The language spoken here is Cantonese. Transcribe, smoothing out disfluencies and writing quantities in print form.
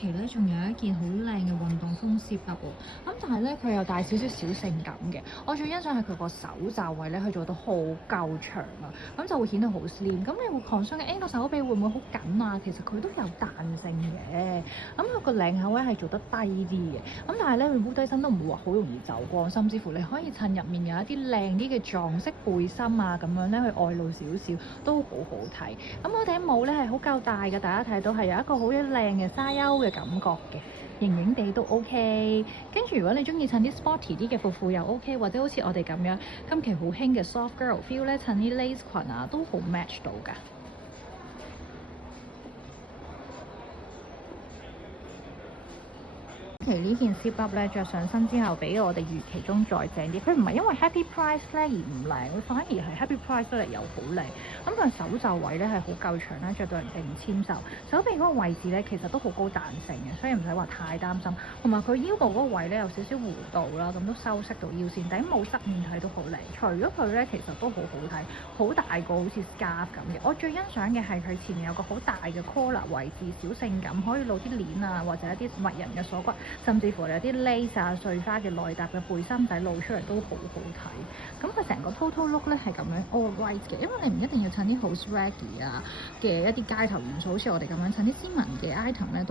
期咧仲有一件好靚嘅運動風 zip up 喎，咁但係咧佢又帶少少小性感嘅。我最欣賞係佢個手袖位咧，佢做到好夠長啊，咁就會顯得好 slim。咁你會 concern 嘅，個手臂會唔會好緊啊？其實佢都有彈性嘅。咁佢個領口位係做得低啲嘅，咁但係咧佢烏低身都唔會話好容易走光，甚至乎你可以襯入面有一啲靚啲嘅撞色背心啊，咁樣咧去外露少少都好好睇。咁我頂帽咧係好夠大嘅，大家睇到係有一個好靚嘅沙丘嘅感覺嘅，型型地都 OK。跟住如果你中意襯啲 sporty 啲嘅褲褲又 OK，或者好似我哋咁樣今期好興嘅 soft girl feel 咧，襯啲 lace 裙啊都好 match 到㗎。其實呢件 zip up 咧着上身之後，比我哋預期中再正啲。佢唔係因為 happy price 咧而唔靚，佢反而係 happy price 得嚟又好靚。咁佢手袖位咧係好夠長啦，着到人哋唔纖袖。手臂嗰個位置咧其實都好高彈性嘅，所以唔使話太擔心。同埋佢腰部嗰個位咧有少少弧度啦，咁都修飾到腰線。頂帽側面睇都好靚。除咗佢咧，其實都好好睇，好大個好似 scarf 咁嘅。我最欣賞嘅係佢前面有個好大嘅 collar 位置，小性感，可以露啲鏈啊，或者一啲襪人嘅鎖骨。甚至乎有啲 lace 啊、碎花嘅內搭嘅背心仔露出嚟都好好睇。咁佢成個 total look 咧係咁樣 all right 嘅，因為你唔一定要襯啲好 swaggy 啊嘅一啲街頭元素，好似我哋咁樣襯啲斯文嘅 item 咧都